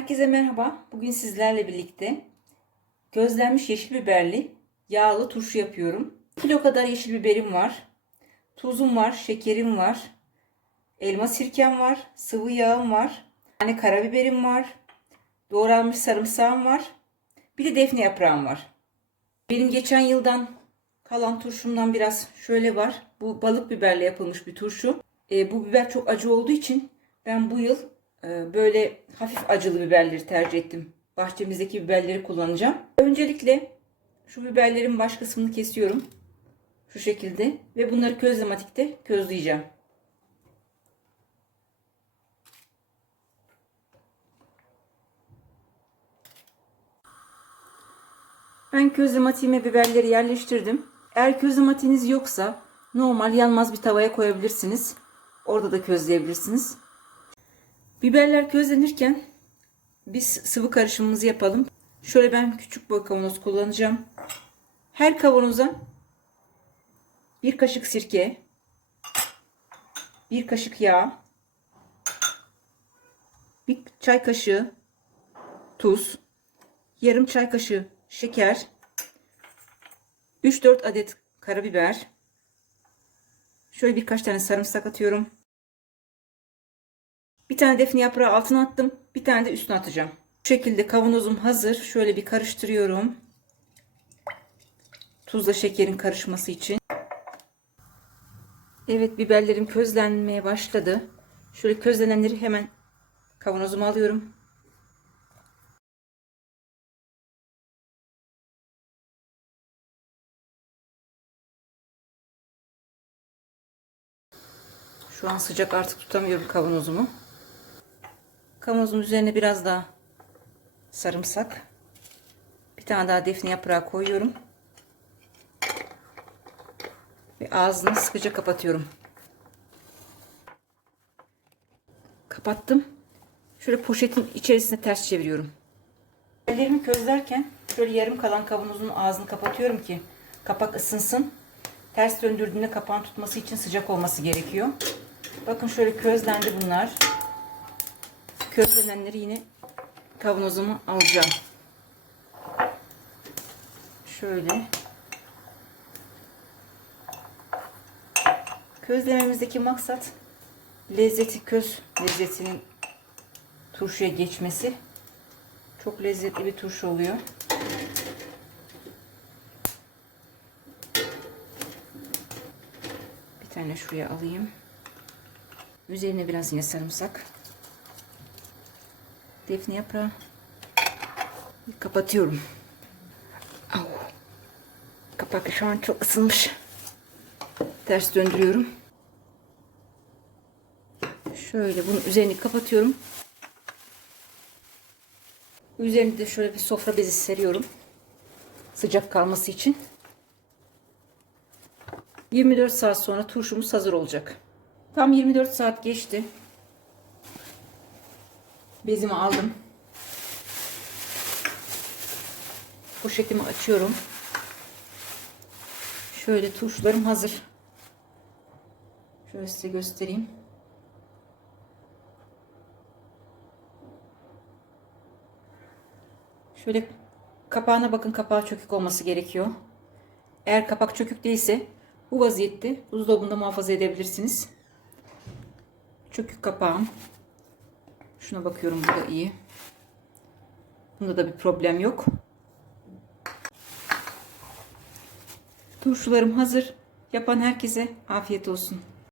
Herkese merhaba. Bugün sizlerle birlikte közlenmiş yeşil biberli yağlı turşu yapıyorum. Kilo kadar yeşil biberim var. Tuzum var, şekerim var. Elma sirkem var, sıvı yağım var. Yani karabiberim var. Doğranmış sarımsağım var. Bir de defne yaprağım var. Benim geçen yıldan kalan turşumdan biraz şöyle var. Bu balık biberle yapılmış bir turşu. E, bu biber çok acı olduğu için ben bu yıl böyle hafif acılı biberleri tercih ettim. Bahçemizdeki biberleri kullanacağım. Öncelikle şu biberlerin baş kısmını kesiyorum. Şu şekilde. Ve bunları közlematikte közleyeceğim. Ben közlematiğime biberleri yerleştirdim. Eğer közlematiğiniz yoksa normal yanmaz bir tavaya koyabilirsiniz. Orada da közleyebilirsiniz. Biberler közlenirken biz sıvı karışımımızı yapalım. Şöyle ben küçük boy kavanoz kullanacağım. Her kavanoza bir kaşık sirke, bir kaşık yağ, bir çay kaşığı tuz, yarım çay kaşığı şeker, 3-4 adet karabiber, şöyle birkaç tane sarımsak atıyorum. Bir tane defne yaprağı altına attım. Bir tane de üstüne atacağım. Bu şekilde kavanozum hazır. Şöyle bir karıştırıyorum. Tuzla şekerin karışması için. Evet biberlerim közlenmeye başladı. Şöyle közlenenleri hemen kavanozuma alıyorum. Şu an sıcak artık tutamıyorum kavanozumu. Kavanozun üzerine biraz daha sarımsak. Bir tane daha defne yaprağı koyuyorum. Ve ağzını sıkıca kapatıyorum. Kapattım. Şöyle poşetin içerisine ters çeviriyorum. Ellerimi közlerken şöyle yarım kalan kavanozun ağzını kapatıyorum ki kapak ısınsın. Ters döndürdüğümde kapağın tutması için sıcak olması gerekiyor. Bakın şöyle közlendi bunlar. Közlenenleri yine kavanozuma alacağım. Şöyle. Közlememizdeki maksat lezzeti köz lezzetinin turşuya geçmesi. Çok lezzetli bir turşu oluyor. Bir tane şuraya alayım. Üzerine biraz yine sarımsak. Defne yaprağı. Kapatıyorum. Au. Kapak şu an çok ısınmış. Ters döndürüyorum. Şöyle bunun üzerini kapatıyorum. Üzerine de şöyle bir sofra bezi seriyorum. Sıcak kalması için. 24 saat sonra turşumuz hazır olacak. Tam 24 saat geçti. Bezimi aldım. Poşetimi açıyorum. Şöyle turşularım hazır. Şöyle size göstereyim. Şöyle kapağına bakın kapağı çökük olması gerekiyor. Eğer kapak çökük değilse bu vaziyette buzdolabında muhafaza edebilirsiniz. Çökük kapağım. Şuna bakıyorum bu da iyi. Bunda da bir problem yok. Turşularım hazır. Yapan herkese afiyet olsun.